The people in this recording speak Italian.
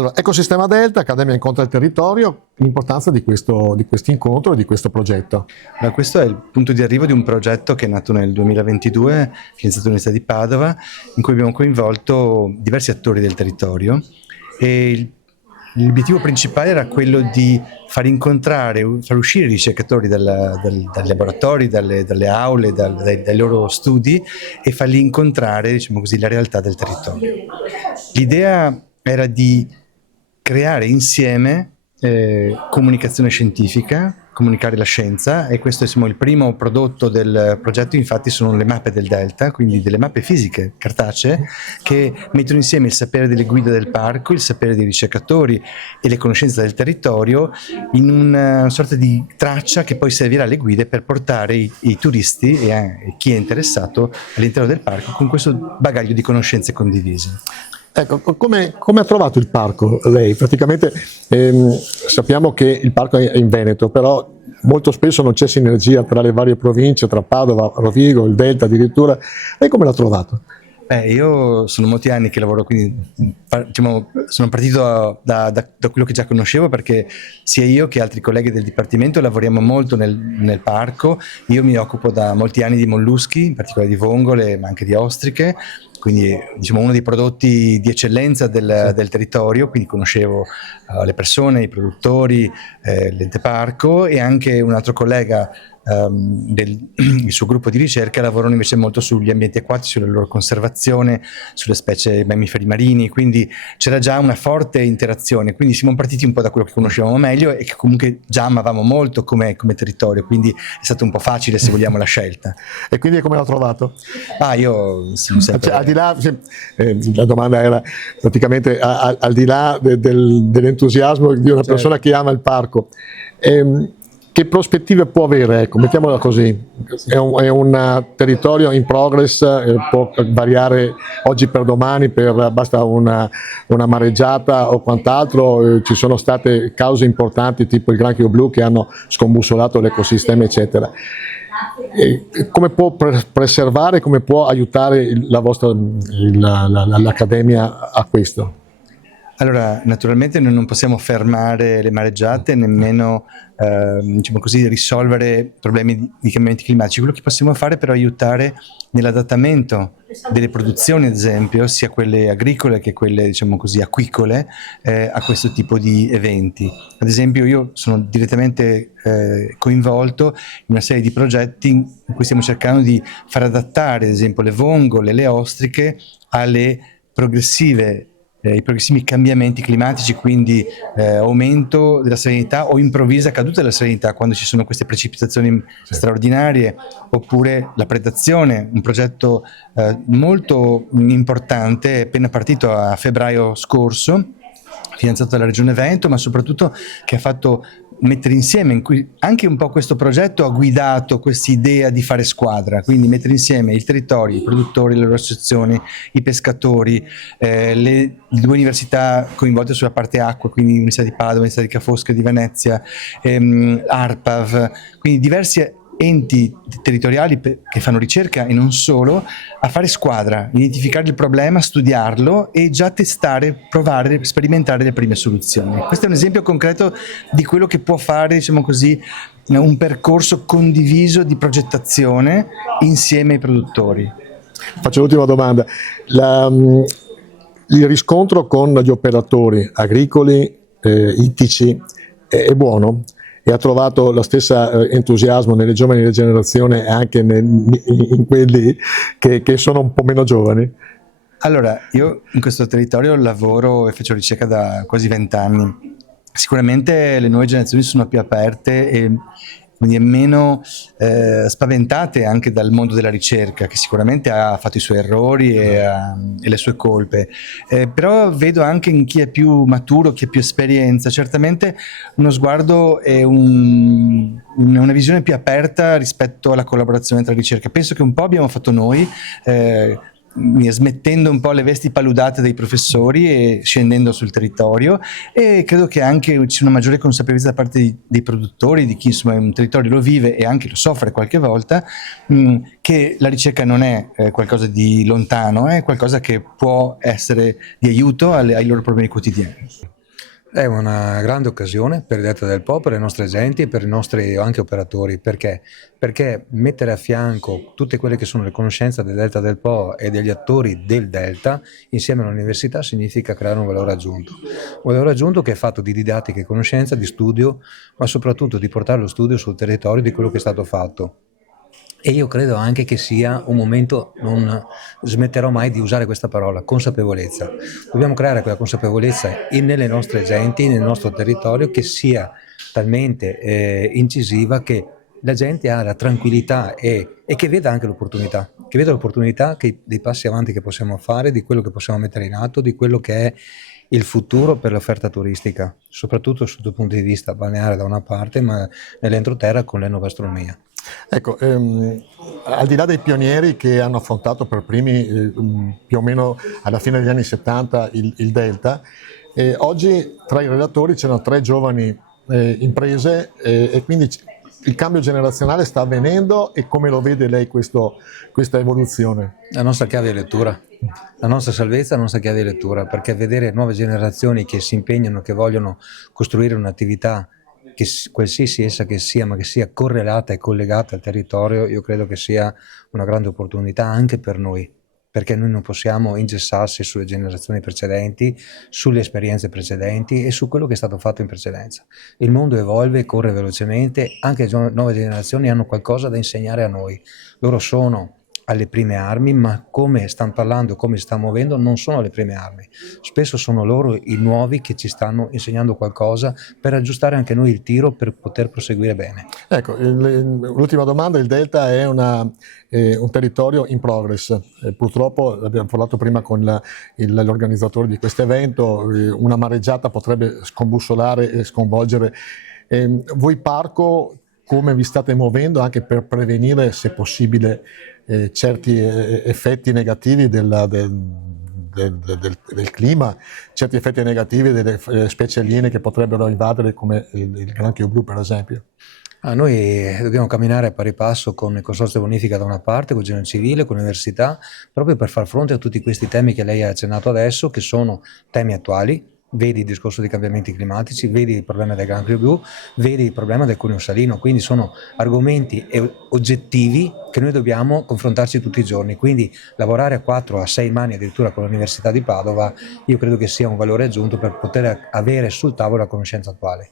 Allora, Ecosistema Delta, Accademia Incontra il Territorio, l'importanza di questo incontro e di questo progetto. Questo è il punto di arrivo di un progetto che è nato nel 2022, finanziato all'Università di Padova, in cui abbiamo coinvolto diversi attori del territorio e l'obiettivo principale era quello di far uscire i ricercatori dai laboratori, dalle aule, dai loro studi e farli incontrare, diciamo così, la realtà del territorio. L'idea era di creare insieme comunicazione scientifica, comunicare la scienza, e questo è il primo prodotto del progetto. Infatti sono le mappe del Delta, quindi delle mappe fisiche cartacee che mettono insieme il sapere delle guide del parco, il sapere dei ricercatori e le conoscenze del territorio in una sorta di traccia che poi servirà alle guide per portare i turisti e chi è interessato all'interno del parco con questo bagaglio di conoscenze condivise. Ecco, come ha trovato il parco lei? Praticamente sappiamo che il parco è in Veneto, però molto spesso non c'è sinergia tra le varie province, tra Padova, Rovigo, il Delta addirittura. Lei come l'ha trovato? Io sono molti anni che lavoro, quindi sono partito da quello che già conoscevo, perché sia io che altri colleghi del Dipartimento lavoriamo molto nel parco. Io mi occupo da molti anni di molluschi, in particolare di vongole, ma anche di ostriche, quindi uno dei prodotti di eccellenza del territorio, quindi conoscevo le persone, i produttori, l'ente parco, e anche un altro collega il suo gruppo di ricerca lavorano invece molto sugli ambienti acquatici, sulla loro conservazione, sulle specie mammiferi marini, quindi c'era già una forte interazione, quindi siamo partiti un po' da quello che conoscevamo meglio e che comunque già amavamo molto come territorio, quindi è stato un po' facile, se vogliamo, la scelta. E quindi come l'ha trovato? Io sono sempre... Al di là, la domanda era praticamente al di là dell'entusiasmo di una persona che ama il parco, che prospettive può avere? Ecco, mettiamola così, è un territorio in progress, può variare oggi per domani, basta una mareggiata o quant'altro. Ci sono state cause importanti tipo il granchio blu che hanno scombussolato l'ecosistema, eccetera. Come può preservare, come può aiutare l'Accademia a questo? Allora, naturalmente noi non possiamo fermare le mareggiate, nemmeno risolvere problemi di cambiamenti climatici. Quello che possiamo fare però è aiutare nell'adattamento delle produzioni, ad esempio, sia quelle agricole che quelle acquicole, a questo tipo di eventi. Ad esempio, io sono direttamente coinvolto in una serie di progetti in cui stiamo cercando di far adattare, ad esempio, le vongole, le ostriche alle i progressivi cambiamenti climatici, quindi aumento della salinità o improvvisa caduta della salinità quando ci sono queste precipitazioni straordinarie, oppure la predazione, un progetto molto importante, appena partito a febbraio scorso, finanziato dalla Regione Veneto, ma soprattutto che ha fatto mettere insieme, in cui anche un po' questo progetto ha guidato quest'idea di fare squadra, quindi mettere insieme il territorio, i produttori, le loro associazioni, i pescatori, le due università coinvolte sulla parte acqua, quindi l'Università di Padova, l'Università di Ca' Foscari di Venezia, ARPAV, quindi diversi enti territoriali che fanno ricerca e non solo, a fare squadra, identificare il problema, studiarlo e già testare, provare, sperimentare le prime soluzioni. Questo è un esempio concreto di quello che può fare, un percorso condiviso di progettazione insieme ai produttori. Faccio l'ultima domanda. Il riscontro con gli operatori agricoli, ittici, è buono? E ha trovato lo stesso entusiasmo nelle giovani generazioni e anche in quelli che sono un po' meno giovani? Allora, io in questo territorio lavoro e faccio ricerca da quasi 20 anni. Sicuramente le nuove generazioni sono più aperte e quindi meno spaventate anche dal mondo della ricerca, che sicuramente ha fatto i suoi errori e le sue colpe, però vedo anche in chi è più maturo, chi ha più esperienza, certamente uno sguardo e una visione più aperta rispetto alla collaborazione tra ricerca. Penso che un po' abbiamo fatto noi, smettendo un po' le vesti paludate dei professori e scendendo sul territorio, e credo che anche ci sia una maggiore consapevolezza da parte dei produttori, di chi insomma un territorio lo vive e anche lo soffre qualche volta, che la ricerca non è qualcosa di lontano, è qualcosa che può essere di aiuto ai loro problemi quotidiani. È una grande occasione per il Delta del Po, per le nostre genti e per i nostri anche operatori. Perché? Perché mettere a fianco tutte quelle che sono le conoscenze del Delta del Po e degli attori del Delta insieme all'università significa creare un valore aggiunto. Un valore aggiunto che è fatto di didattica e conoscenza, di studio, ma soprattutto di portare lo studio sul territorio di quello che è stato fatto. E io credo anche che sia un momento, non smetterò mai di usare questa parola, consapevolezza. Dobbiamo creare quella consapevolezza nelle nostre genti, nel nostro territorio, che sia talmente incisiva che la gente ha la tranquillità e che veda anche l'opportunità, dei passi avanti che possiamo fare, di quello che possiamo mettere in atto, di quello che è il futuro per l'offerta turistica, soprattutto sotto il punto di vista balneare da una parte, ma nell'entroterra con l'enogastronomia. Ecco, al di là dei pionieri che hanno affrontato per primi più o meno alla fine degli anni 70 il Delta, oggi tra i relatori c'erano 3 giovani imprese e quindi il cambio generazionale sta avvenendo, e come lo vede lei questa evoluzione? La nostra chiave di lettura, la nostra salvezza, la nostra chiave di lettura, perché vedere nuove generazioni che si impegnano, che vogliono costruire un'attività che qualsiasi essa che sia, ma che sia correlata e collegata al territorio, io credo che sia una grande opportunità anche per noi, perché noi non possiamo ingessarsi sulle generazioni precedenti, sulle esperienze precedenti e su quello che è stato fatto in precedenza. Il mondo evolve, corre velocemente, anche le nuove generazioni hanno qualcosa da insegnare a noi. Loro sono alle prime armi, ma come stanno parlando, come si stanno muovendo, non sono alle prime armi. Spesso sono loro i nuovi che ci stanno insegnando qualcosa per aggiustare anche noi il tiro per poter proseguire bene. Ecco, l'ultima domanda: il Delta è un territorio in progress. Purtroppo, abbiamo parlato prima con l'organizzatore di questo evento, una mareggiata potrebbe scombussolare e sconvolgere. Voi Parco come vi state muovendo anche per prevenire, se possibile, certi effetti negativi del clima, certi effetti negativi delle specie aliene che potrebbero invadere, come il granchio blu per esempio? Noi dobbiamo camminare a pari passo con il Consorzio Bonifica da una parte, con il Genio Civile, con l'Università, proprio per far fronte a tutti questi temi che lei ha accennato adesso, che sono temi attuali. Vedi il discorso dei cambiamenti climatici, vedi il problema del granchio blu, vedi il problema del cuneo salino, quindi sono argomenti oggettivi che noi dobbiamo confrontarci tutti i giorni, quindi lavorare a 4 a 6 mani addirittura con l'Università di Padova, io credo che sia un valore aggiunto per poter avere sul tavolo la conoscenza attuale.